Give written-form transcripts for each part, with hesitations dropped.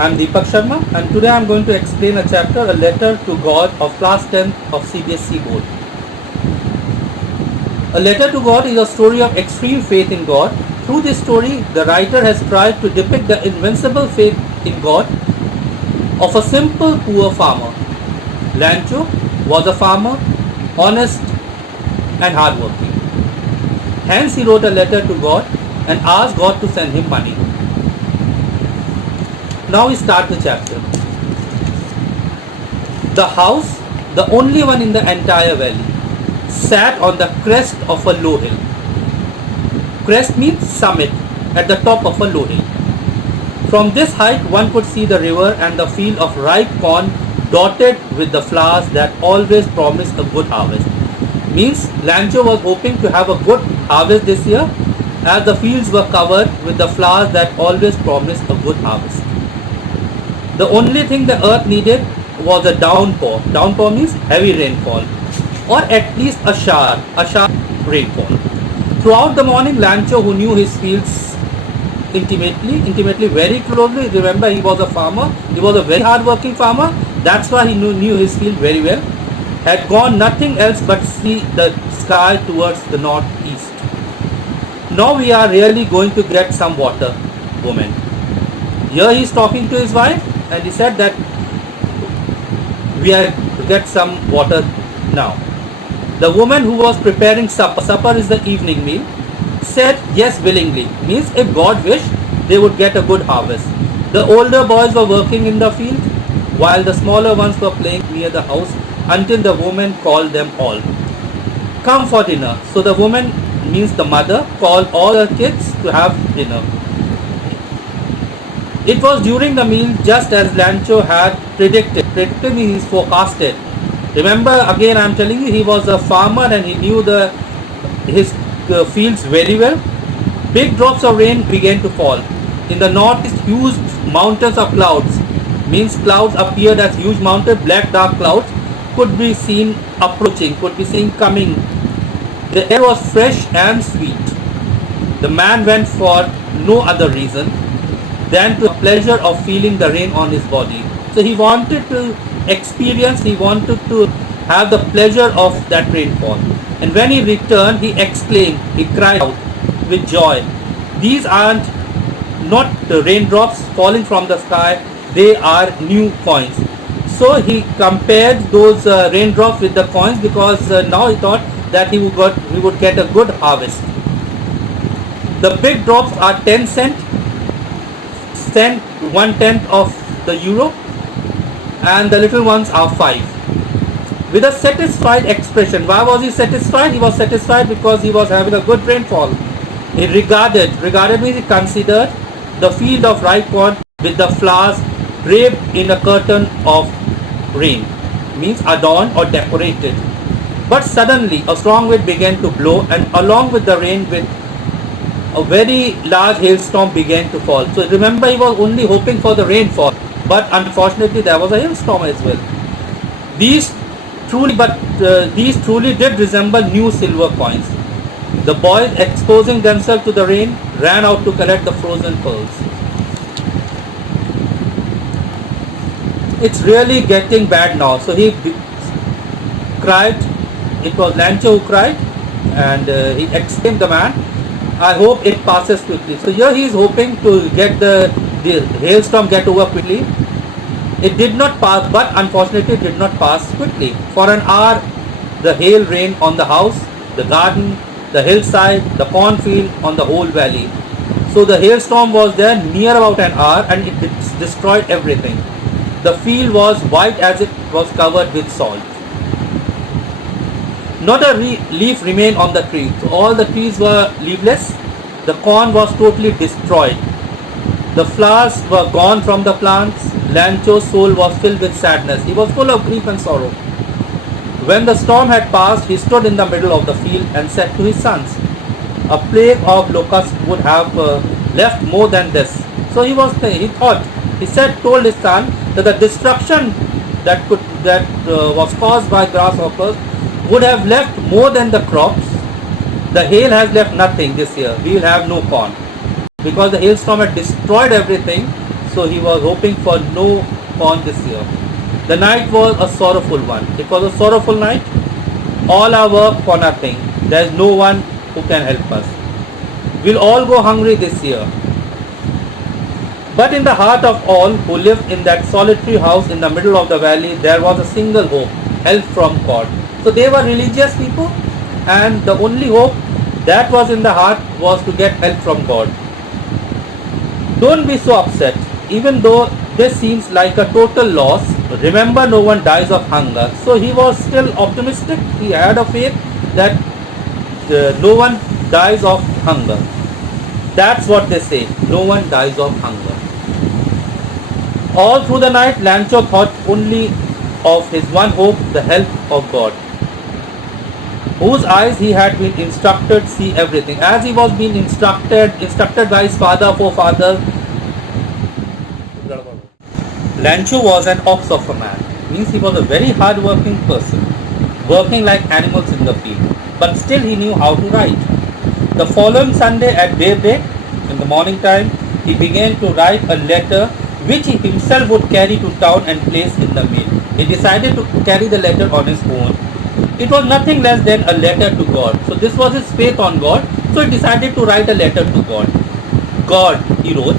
I'm Deepak Sharma, and today I'm going to explain a chapter, A Letter to God, of class 10 of CBSE board. A Letter to God is a story of extreme faith in God. Through this story, the writer has tried to depict the invincible faith in God of a simple poor farmer. Lancho was a farmer, honest and hardworking. Hence he wrote a letter to God and asked God to send him money. Now we start the chapter. The house, the only one in the entire valley, sat on the crest of a low hill. Crest means summit, at the top of a low hill. From this height one could see the river and the field of ripe corn dotted with the flowers that always promised a good harvest. Means Lancho was hoping to have a good harvest this year, as the fields were covered with the flowers that always promised a good harvest. The only thing the earth needed was a downpour. Downpour means heavy rainfall, or at least a sharp rainfall. Throughout the morning, Lancho, who knew his fields intimately, very closely, remember he was a farmer, he was a very hard-working farmer, that's why he knew his field very well, had gone nothing else but see the sky towards the northeast. Now we are really going to get some water, woman. Here he is talking to his wife, and he said that we are to get some water now. The woman who was preparing supper is the evening meal, said yes willingly, means if God wished, they would get a good harvest. The older boys were working in the field, while the smaller ones were playing near the house, until the woman called them all. Come for dinner. So the woman, means the mother, called all her kids to have dinner. It was during the meal, just as Lancho had predicted. Predicted means forecasted. Remember, again I am telling you, he was a farmer and he knew his fields very well. Big drops of rain began to fall. In the northeast, huge mountains of clouds, means clouds appeared as huge mountains, black dark clouds could be seen approaching, could be seen coming. The air was fresh and sweet. The man went for no other reason than to the pleasure of feeling the rain on his body. So he wanted to experience, he wanted to have the pleasure of that rainfall. And when he returned, he exclaimed, he cried out with joy, these aren't not the raindrops falling from the sky, they are new coins. So he compared those raindrops with the coins, because now he thought that he would get a good harvest. The big drops are 10 cent, 1/10 of the euro, and the little ones are 5. With a satisfied expression. Why was he satisfied? He was satisfied because he was having a good rainfall. He regarded means he considered the field of ripe corn with the flowers draped in a curtain of rain, means adorned or decorated. But suddenly a strong wind began to blow, and along with the rain, with a very large hailstorm began to fall. So remember, he was only hoping for the rainfall, but unfortunately there was a hailstorm as well. These truly did resemble new silver coins. The boys, exposing themselves to the rain, ran out to collect the frozen pearls. It's really getting bad now. So he cried. It was Lancho who cried, and he exclaimed, the man, I hope it passes quickly. So here he is hoping to get the hailstorm get over quickly. It did not pass, but unfortunately it did not pass quickly. For an hour, the hail rained on the house, the garden, the hillside, the cornfield, on the whole valley. So the hailstorm was there near about an hour, and it destroyed everything. The field was white as it was covered with salt. Not a leaf remained on the tree. So all the trees were leafless. The corn was totally destroyed. The flowers were gone from the plants. Lancho's soul was filled with sadness. He was full of grief and sorrow. When the storm had passed, he stood in the middle of the field and said to his sons, a plague of locusts would have left more than this. So he told his son that the destruction that was caused by grasshoppers would have left more than the crops. The hail has left nothing this year. We will have no corn. Because the hailstorm had destroyed everything, so he was hoping for no corn this year. The night was a sorrowful one. It was a sorrowful night. All our work for nothing. There is no one who can help us. We'll all go hungry this year. But in the heart of all who lived in that solitary house in the middle of the valley, there was a single hope, help from God. So they were religious people, and the only hope that was in the heart was to get help from God. Don't be so upset. Even though this seems like a total loss, remember no one dies of hunger. So he was still optimistic. He had a faith that no one dies of hunger. That's what they say. No one dies of hunger. All through the night, Lancho thought only of his one hope, the help of God, whose eyes he had been instructed see everything. As he was being instructed by his father, forefather, Lancho was an ox of a man. Means he was a very hard-working person, working like animals in the field. But still he knew how to write. The following Sunday at daybreak, in the morning time, he began to write a letter which he himself would carry to town and place in the mail. He decided to carry the letter on his own. It was nothing less than a letter to God. So this was his faith on God. So he decided to write a letter to God. God, he wrote,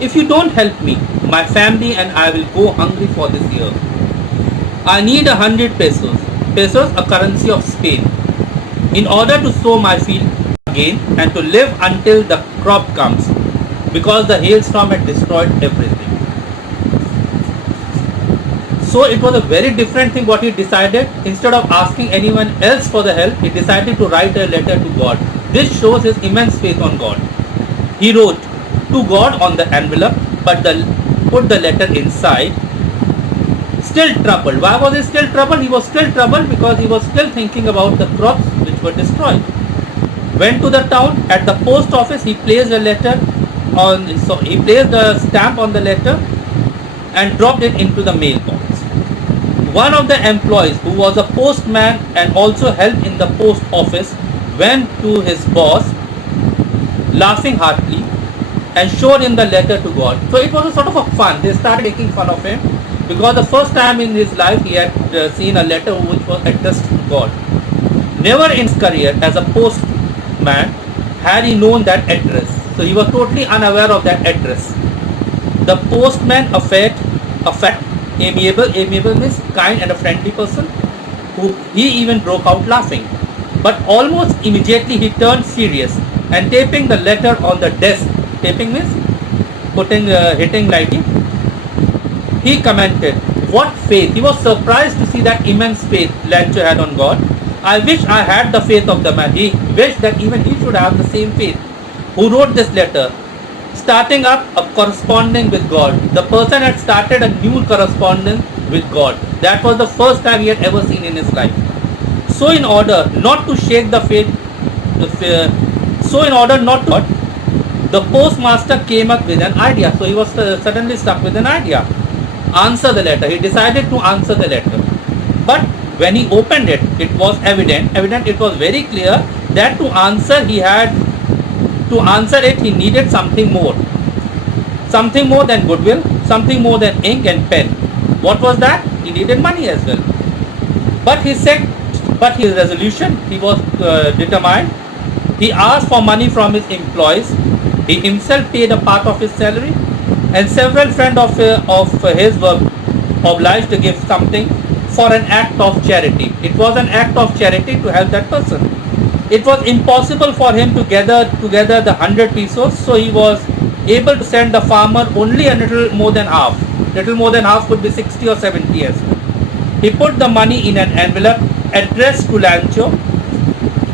if you don't help me, my family and I will go hungry for this year. I need 100 pesos. Pesos, a currency of Spain, in order to sow my field again and to live until the crop comes, because the hailstorm had destroyed everything. So it was a very different thing what he decided. Instead of asking anyone else for the help, he decided to write a letter to God. This shows his immense faith on God. He wrote to God on the envelope, but put the letter inside. Still troubled. Why was he still troubled? He was still troubled because he was still thinking about the crops which were destroyed. Went to the town. At the post office, he placed a letter on. So he placed a stamp on the letter and dropped it into the mailbox. One of the employees, who was a postman and also helped in the post office, went to his boss, laughing heartily, and showed him the letter to God. So it was a sort of a fun. They started making fun of him because the first time in his life he had seen a letter which was addressed to God. Never in his career as a postman had he known that address. So he was totally unaware of that address. The postman, a fat, amiable means kind and a friendly person, who he even broke out laughing. But almost immediately he turned serious and taping the letter on the desk. Taping means hitting lightly. He commented, what faith! He was surprised to see that immense faith Lancho had on God. I wish I had the faith of the man. He wished that even he should have the same faith. Who wrote this letter? Starting up a corresponding with God. The person had started a new correspondence with God. That was the first time he had ever seen in his life. So in order not to shake the faith, the postmaster came up with an idea. So he was suddenly stuck with an idea. Answer the letter. He decided to answer the letter. But when he opened it, it was evident, it was very clear that to answer it, he needed something more. Something more than goodwill, something more than ink and pen. What was that? He needed money as well. But his resolution, he was determined. He asked for money from his employees. He himself paid a part of his salary, and several friends of his were obliged to give something for an act of charity. It was an act of charity to help that person. It was impossible for him to gather together the 100 pesos, so he was able to send the farmer only a little more than half. Little more than half would be 60 or 70 as well. He put the money in an envelope addressed to Lancho,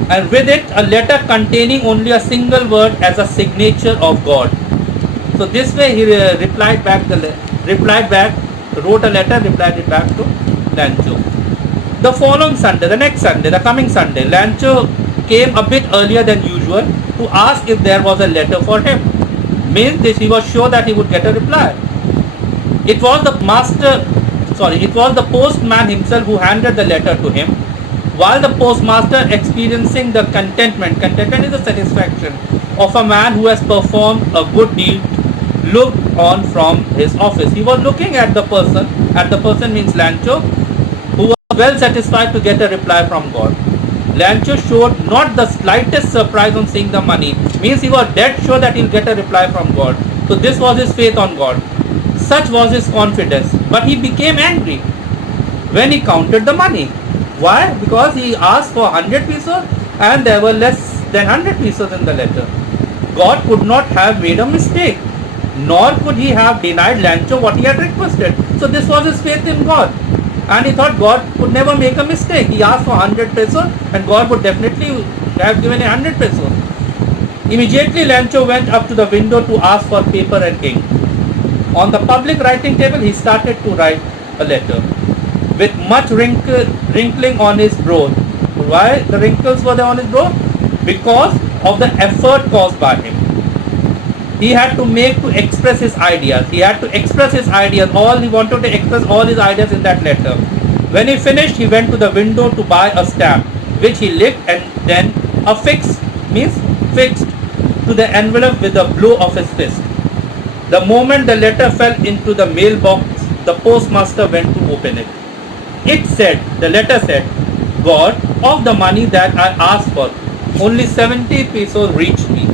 and with it a letter containing only a single word as a signature of God. So this way he wrote a letter, replied it back to Lancho. The following Sunday, the coming Sunday, Lancho came a bit earlier than usual to ask if there was a letter for him. Means this, he was sure that he would get a reply. It was the postman himself who handed the letter to him. While the postmaster, experiencing the contentment is the satisfaction of a man who has performed a good deed, looked on from his office. He was looking at the person, and the person means Lancho, who was well satisfied to get a reply from God. Lancho showed not the slightest surprise on seeing the money, means he was dead sure that he'll get a reply from God. So this was his faith on God. Such was his confidence. But he became angry when he counted the money. Why? Because he asked for 100 pesos and there were less than 100 pesos in the letter. God could not have made a mistake, nor could he have denied Lancho what he had requested. So this was his faith in God. And he thought God could never make a mistake. He asked for 100 pesos and God would definitely have given 100 pesos. Immediately Lancho went up to the window to ask for paper and ink. On the public writing table he started to write a letter with much wrinkling on his brow. Why the wrinkles were there on his brow? Because of the effort caused by him. He had to make to express his ideas. He had to express his ideas. He wanted to express all his ideas in that letter. When he finished, he went to the window to buy a stamp, which he licked and then affixed, means fixed, to the envelope with a blow of his fist. The moment the letter fell into the mailbox, the postmaster went to open it. The letter said, God, of the money that I asked for, only 70 pesos reached me.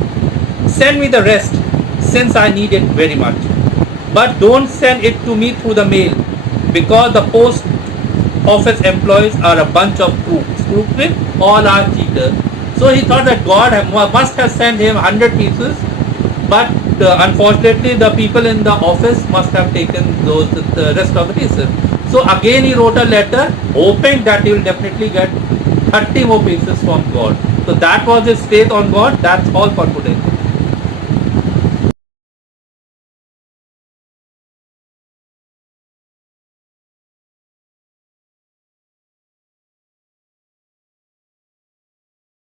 Send me the rest, since I need it very much. But don't send it to me through the mail, because the post office employees are a bunch of crooks. Crooks means all are cheaters. So he thought that God must have sent him 100 pieces, but unfortunately the people in the office must have taken the rest of the pieces. So again he wrote a letter hoping that he will definitely get 30 more pieces from God. So that was his faith on God. That's all for today.